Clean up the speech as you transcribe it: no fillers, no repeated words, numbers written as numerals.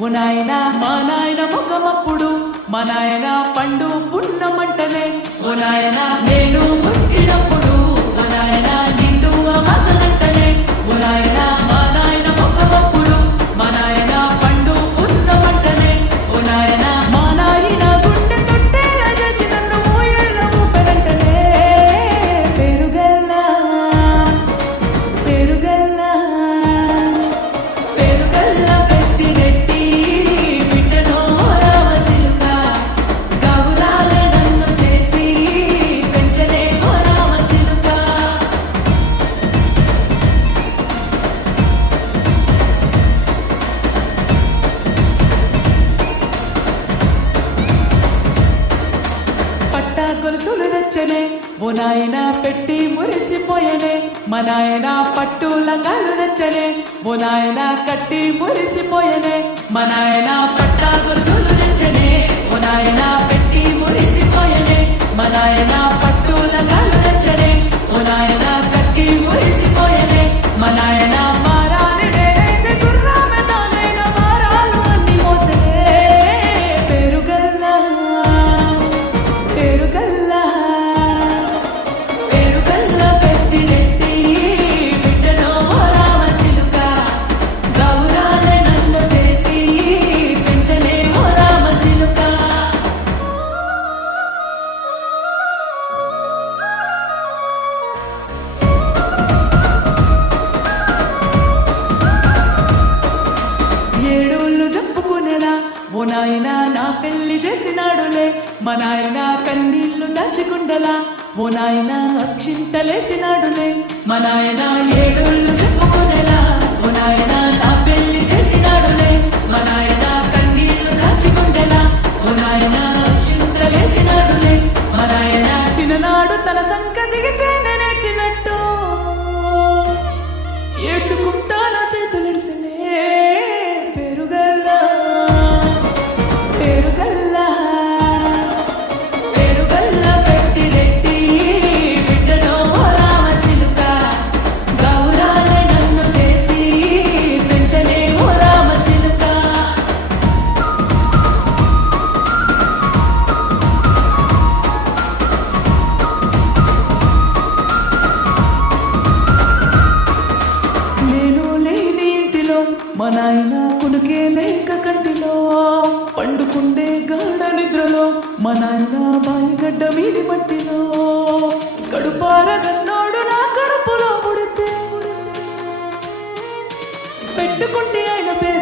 ఓ నాయన మా నాయన ముఖమప్పుడు మా నాయన పండు పున్నమంటనే ఓ నాయన నేను పుట్టినప్పుడు ఓ నాయన నిండు అమాసనంటనే ఓ నాయన మా నాయన ముఖమప్పుడు మా నాయన పండు పున్నమంటనే ఓ నాయన మా నాయన గుండె తొట్టేలా చేసి నన్ను మోయళ్ళ ఊపెనంటనే పెరుగల్లా పెరుగల్లా పెరుగల్లా పెట్టిరెట్టి బిడ్డనో రామసిలుక గౌరాలే నన్ను చేసి పెంచలే ఓ రామసిలుక పట్టా గొలుసులు తెచ్చనే ఓ నాయన పెట్టి మురిసిపోయనే మా నాయన పట్టు లంగాలు తెచ్చనే ఓ నాయన కట్టి మురిసిపోయనే మా నాయన పట్టా గొలుసులు తెచ్చనే ఓ నాయన పెట్టి మురిసిపోయనే మా నాయన పట్టు లంగాలు తెచ్చనే ఓ నాయన కట్టి మురిసిపోయనే మా నాయన మారాని నేనైతే గుర్రామె తానైన మారాలు అన్ని మోసనే పెరుగల్లా పెరుగల్లా పెరుగల్లా పెట్టిరెట్టి బిడ్డనో రామసిలుక గౌరాలే నన్ను చేసి పెంచలే ఓ రామసిలుక ఏడోళ్ళు చెప్పుకునేలా ఓ నాయన నా పెళ్లి చేసినాడులే మా నాయన కన్నీళ్లు దాచుకుండలా ఓ నాయన అక్షింతలేసినాడులే మా నాయన ఏడోళ్ళు చెప్పుకునేలా ఓ నాయన నా పెళ్లి చేసినాడులే మా నాయన కన్నీళ్లు దాచుకుండలా ఓ నాయన అక్షింతలేసినాడులే మా నాయన సిననాడు తన సంక దిగితే నేనేడ్చినట్టు ఏడ్చుకుంటా నా చేతులెడిసినే పెరుగల్లా పెరుగల్లా పెరుగల్లా పెట్టిరెట్టి బిడ్డనో రామసిలుక గౌరాలే నన్ను చేసి పెంచలే ఓ రామసిలుక నేను లేని ఇంటిలో మా నాయన కునుకే లేక కంటిలో పండుకుండే గాఢ నిద్రలో మా నాయన బాయిగడ్డ మీది మట్టిలో కడుపారగన్నోడు నా కడుపులో పుడితే పెట్టుకుంటే ఆయన పేరు